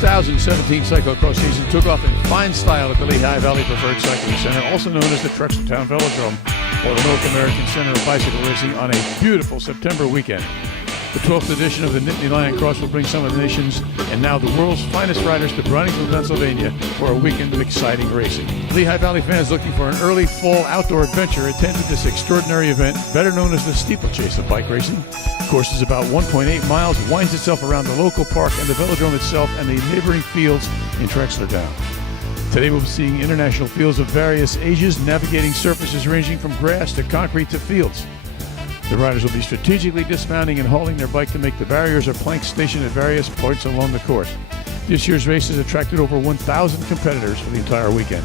2017 cyclocross season took off in fine style at the Lehigh Valley Preferred Cycling Center, also known as the Trexlertown Velodrome, or the North American Center of Bicycle Racing, on a beautiful September weekend. The 12th edition of the Nittany Lion Cross will bring some of the nation's and now the world's finest riders to Brunington, Pennsylvania for a weekend of exciting racing. Lehigh Valley fans looking for an early fall outdoor adventure attended this extraordinary event, better known as the steeplechase of bike racing. The course is about 1.8 miles, winds itself around the local park and the velodrome itself and the neighboring fields in Trexlertown. Today we'll be seeing international fields of various ages, navigating surfaces ranging from grass to concrete to fields. The riders will be strategically dismounting and hauling their bike to make the barriers or planks stationed at various points along the course. This year's race has attracted over 1,000 competitors for the entire weekend.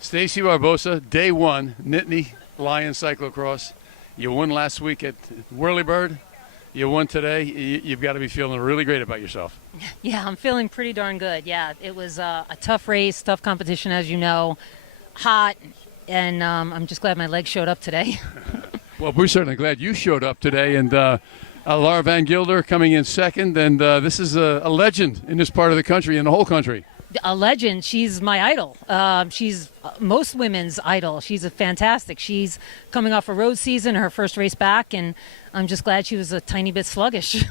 Stacy Barbosa, day one, Nittany Lion Cyclocross. You won last week at Whirlybird. You won today. You've got to be feeling really great about yourself. Yeah, I'm feeling pretty darn good. Yeah, it was a tough race, tough competition, as you know, hot, and I'm just glad my legs showed up today. Well, we're certainly glad you showed up today. And Laura Van Gilder coming in second. And this is a legend in this part of the country, in the whole country. A legend. She's my idol. She's most women's idol. She's a fantastic. She's coming off a road season, her first race back, and I'm just glad she was a tiny bit sluggish.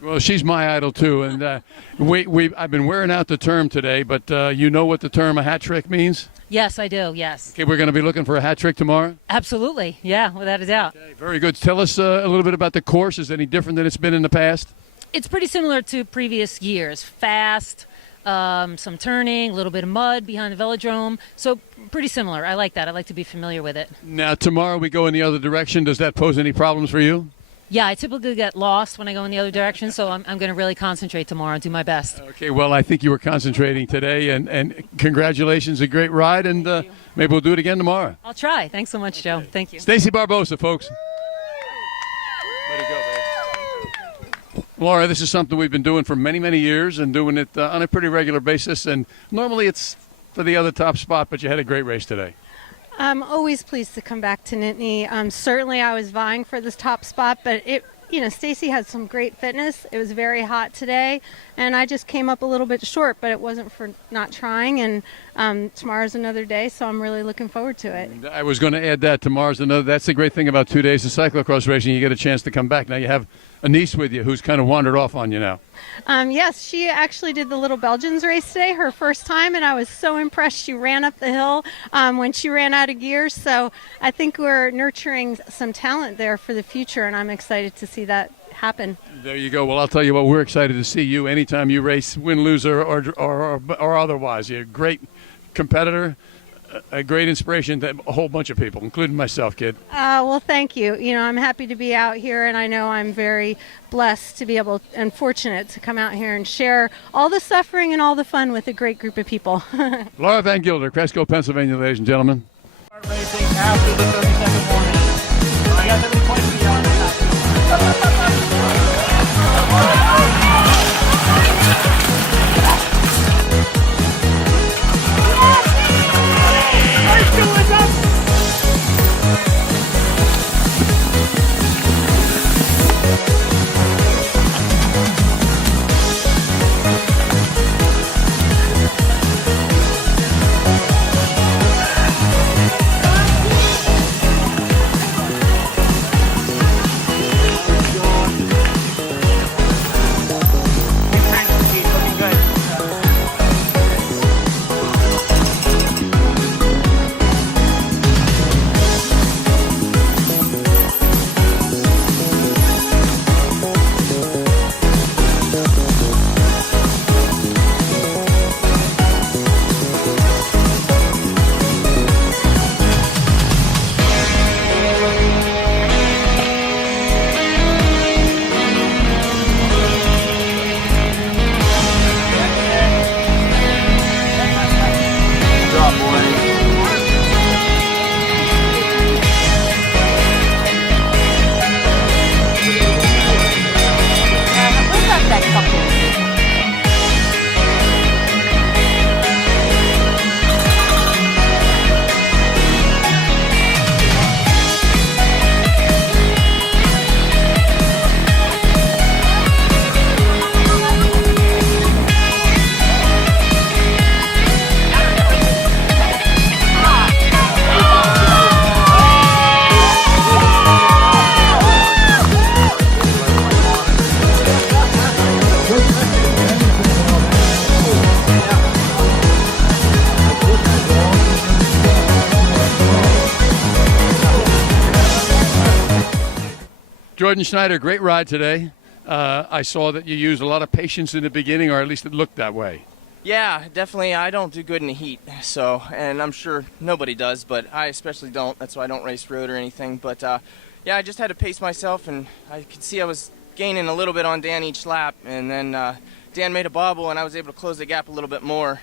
Well, she's my idol too, and I've been wearing out the term today, but you know what the term a hat trick means? Yes, I do. Yes. Okay, we're going to be looking for a hat trick tomorrow. Absolutely. Yeah, without a doubt. Okay, very good. Tell us a little bit about the course. Is it any different than it's been in the past? It's pretty similar to previous years. Fast. Some turning, a little bit of mud behind the velodrome. So pretty similar. I like that. I like to be familiar with it. Now, tomorrow we go in the other direction. Does that pose any problems for you? Yeah, I typically get lost when I go in the other direction, so I'm going to really concentrate tomorrow and do my best. Okay, well, I think you were concentrating today, and congratulations, a great ride, and maybe we'll do it again tomorrow. I'll try. Thanks so much, Joe. Thank you. Stacy Barbosa, folks. Way to go, babe. Laura, this is something we've been doing for many, many years and doing it on a pretty regular basis. And normally it's for the other top spot, but you had a great race today. I'm always pleased to come back to Nittany. Certainly I was vying for this top spot, but Stacy had some great fitness. It was very hot today, and I just came up a little bit short, but it wasn't for not trying. And tomorrow's another day, so I'm really looking forward to it. I was going to add that tomorrow's another. That's the great thing about 2 days of cyclocross racing. You get a chance to come back. Now you have a niece with you who's kind of wandered off on you now. Yes, she actually did the Little Belgians race today, her first time, and I was so impressed. She ran up the hill when she ran out of gears. So I think we're nurturing some talent there for the future, and I'm excited to see that happen. There you go. Well, I'll tell you what, we're excited to see you anytime you race, win, lose, or otherwise. You're a great competitor, a great inspiration to a whole bunch of people, including myself, kid. Well, thank you. I'm happy to be out here, and I know I'm very blessed to be able and fortunate to come out here and share all the suffering and all the fun with a great group of people. Laura Van Gilder, Cresco, Pennsylvania, ladies and gentlemen. Racing after the 32nd morning. I got the request beyond Jordan Schneider, great ride today. I saw that you used a lot of patience in the beginning, or at least it looked that way. Yeah, definitely. I don't do good in the heat, and I'm sure nobody does, but I especially don't. That's why I don't race road or anything. But yeah, I just had to pace myself, and I could see I was gaining a little bit on Dan each lap, and then Dan made a bobble, and I was able to close the gap a little bit more,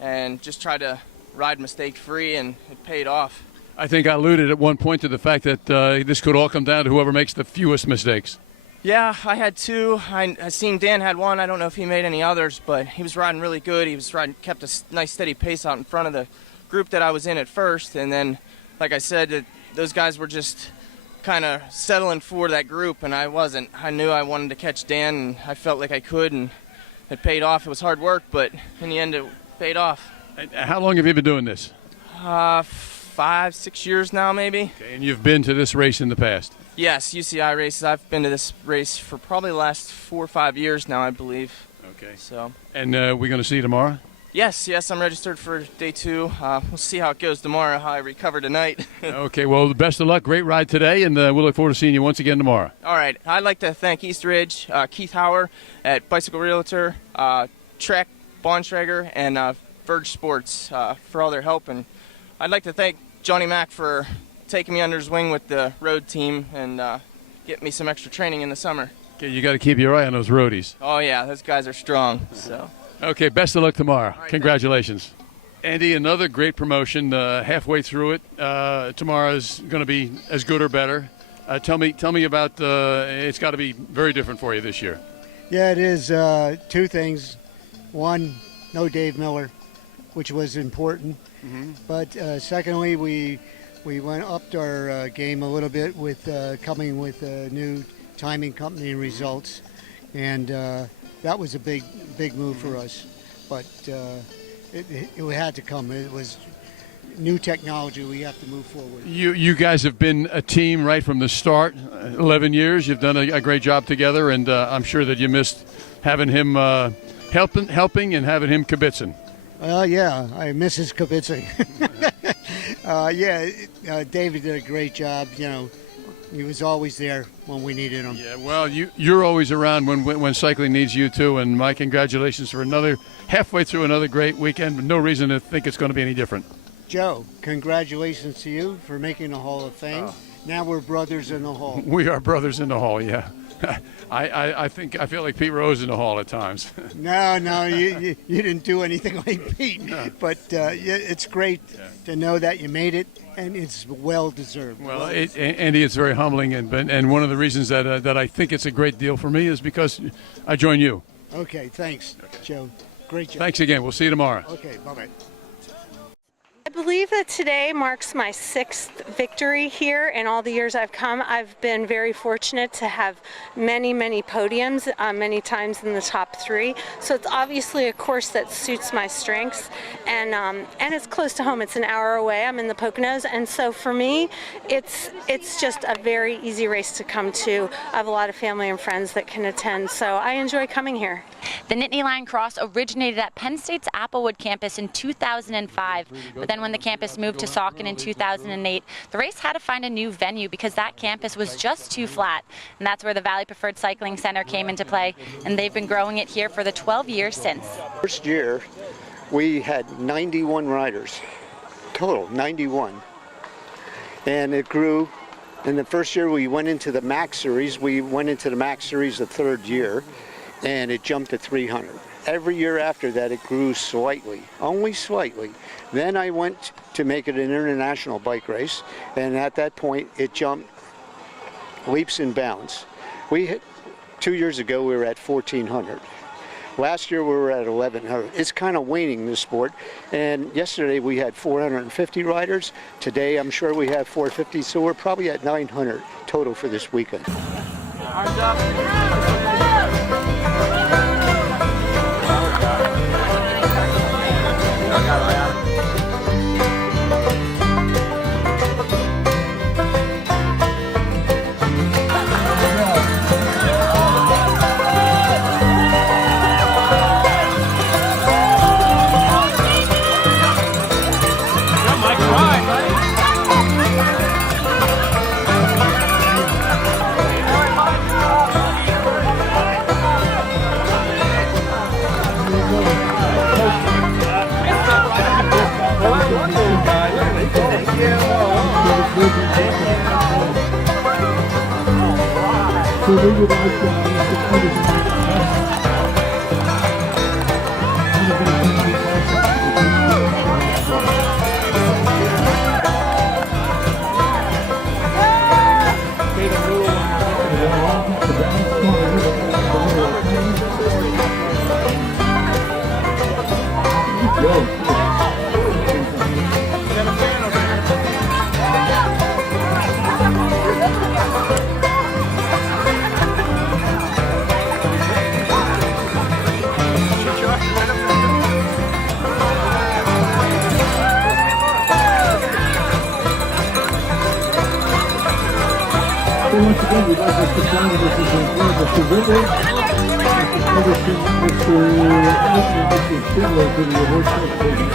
and just try to ride mistake-free, and it paid off. I think I alluded at one point to the fact that this could all come down to whoever makes the fewest mistakes. Yeah, I had two. I seen Dan had one. I don't know if he made any others, but he was riding really good. He was kept a nice steady pace out in front of the group that I was in at first. And then, like I said, those guys were just kind of settling for that group, and I wasn't. I knew I wanted to catch Dan, and I felt like I could, and it paid off. It was hard work, but in the end, it paid off. And how long have you been doing this? 5-6 years now, maybe. Okay, and you've been to this race in the past? Yes, UCI races. I've been to this race for probably the last 4 or 5 years now, I believe. Okay. So. And we're going to see you tomorrow? Yes, I'm registered for day 2. We'll see how it goes tomorrow, how I recover tonight. Okay, well, best of luck. Great ride today, and we'll look forward to seeing you once again tomorrow. All right. I'd like to thank East Ridge, Keith Hauer at Bicycle Realtor, Trek, Bontrager, and Verge Sports for all their help. And I'd like to thank Johnny Mack for taking me under his wing with the road team and getting me some extra training in the summer. Okay, you got to keep your eye on those roadies. Oh, yeah. Those guys are strong. So. Okay, best of luck tomorrow. Right, Congratulations. Andy, another great promotion. Halfway through it, tomorrow is going to be as good or better. Tell me about. It's got to be very different for you this year. Yeah, it is. 2 things. One, no Dave Miller, which was important. Mm-hmm. But secondly, we went upped our game a little bit with coming with a new timing company results, and that was a big move for us. But it had to come. It was new technology. We have to move forward. You guys have been a team right from the start. 11 years. You've done a great job together, and I'm sure that you missed having him helping and having him kibitzing. Yeah, I miss his kibitzing. David did a great job. He was always there when we needed him. Yeah, well, you're always around when cycling needs you too, and my congratulations for halfway through another great weekend. No reason to think it's going to be any different. Joe, congratulations to you for making the Hall of Fame. Now we're brothers in the Hall. We are brothers in the Hall, yeah. I feel like Pete Rose in the Hall at times. No, you didn't do anything like Pete. No. But it's great to know that you made it, and it's well deserved. Well, Andy, it's very humbling, and one of the reasons that I think it's a great deal for me is because I join you. Okay, thanks, Joe. Great job. Thanks again. We'll see you tomorrow. Okay, bye-bye. I believe that today marks my 6th victory here. In all the years I've come, I've been very fortunate to have many podiums, many times in the top 3. So it's obviously a course that suits my strengths, and it's close to home. It's an hour away. I'm in the Poconos, and so for me, it's just a very easy race to come to. I have a lot of family and friends that can attend, so I enjoy coming here. The Nittany Line Cross originated at Penn State's Applewood campus in 2005, but then when the campus moved to Saucon in 2008, the race had to find a new venue because that campus was just too flat, and that's where the Valley Preferred Cycling Center came into play, and they've been growing it here for the 12 years since. First year, we had 91 riders, total 91, and it grew. In the first year, we went into the Max Series. We went into the Max Series the 3rd year, and it jumped to 300. Every year after that, it grew slightly, only slightly. Then I went to make it an international bike race, and at that point, it jumped leaps and bounds. 2 years ago, we were at 1,400. Last year, we were at 1,100. It's kind of waning, this sport. And yesterday, we had 450 riders. Today, I'm sure we have 450, so we're probably at 900 total for this weekend. Arms up. Once again, we'd like to put down this is the winner. Mr. Spindler to the award ceremony.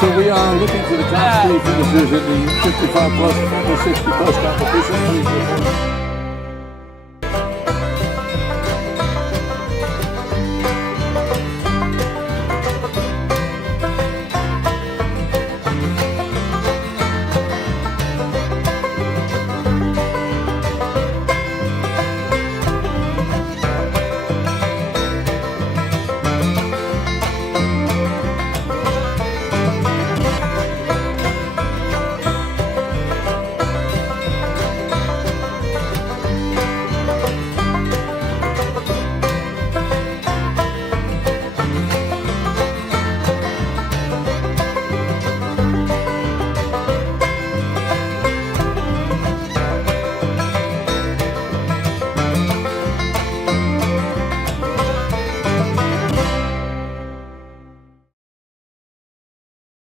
So we are looking for the top 3 finishers in the 55 plus, 60 plus competition.